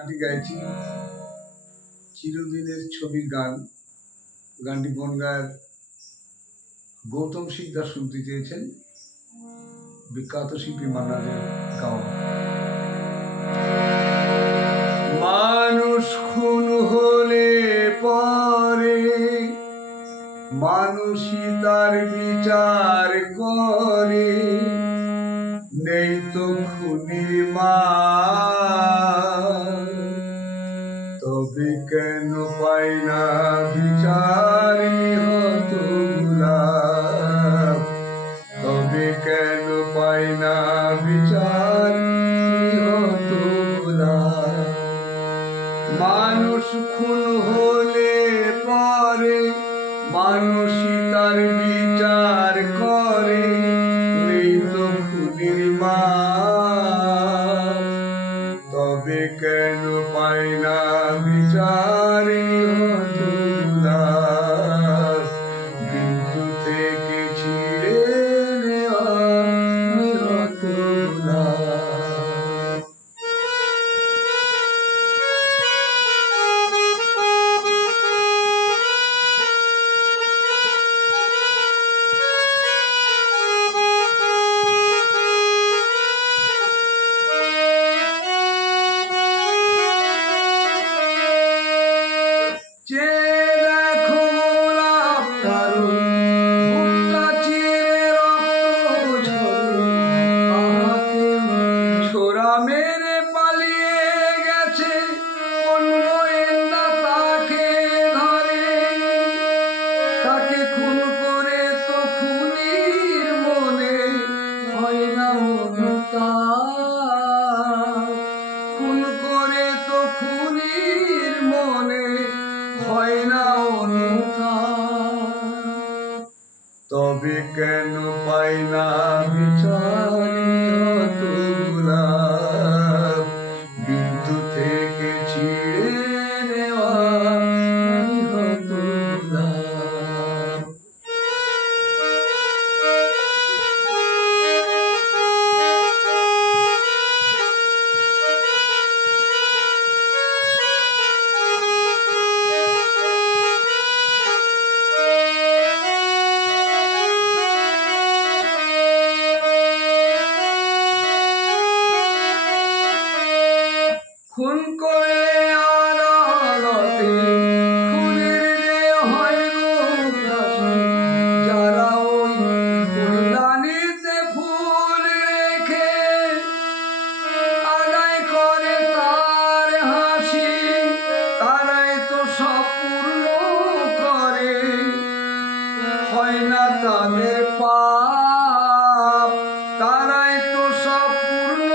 গানটি গাইছি চিরদিনের ছবির গান। গানটি বনগাঁয়ের গৌতম সিকদার শুনতে চেয়েছেন, বিখ্যাত শিল্পী মান্নানের গাওয়া। মানুষ খুন হলে পরে মানুষই তার বিচার করে, নেই তো খুনির মান, তবে কেন পাই না বিচার নিহত গোলাপ, তবে কেন পাই না বিচার নিহত গোলাপ। মানুষ খুন হলে পরে মানুষই তার বিচার করে, নেই তো খুনির মান, তবে কেন পাই না বিচার নিহত গোলাপ, মৃত্যু থেকে ছিঁড়ে নেওয়া নিহত গোলাপ। মেরে পালিয়ে গেছে কোন গোয়েন্দা, তাকে ধরে, তাকে খুন করে তো খুনির মনে হয় না অনুতাপ, খুন করে তো খুনির মনে হয় না অনুতাপ, তবে কেন পাই না বিচার নিহত গোলাপ, মৃত্যু থেকে ছিঁড়ে নেওয়া নিহত গোলাপ। খুন করলে আদালতে খুনের যে হয় গো ফাঁসি, যারা ওই ফুলদানিতে ফুল রেখে আদায় করে তার হাসি, তারাই তো সব পূর্ণ করে, হয় না তাদের পাপ, তারাই তো সব পূর্ণ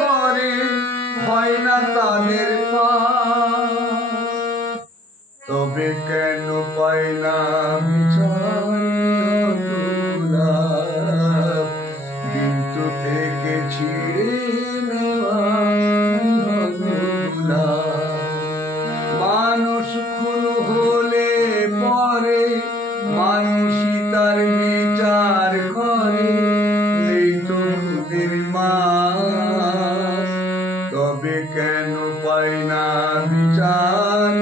করে, হয় না তাদের পাপ, তবে কেন পাই না বিচার নিহত গোলাপ, মৃত্যু থেকে ছিঁড়ে নেওয়া নিহত গোলাপ। মানুষ খুন হলে পরে মানুষই তার বিচার করে, নেই তো খুদের মান, তবে কেন পাই না বিচার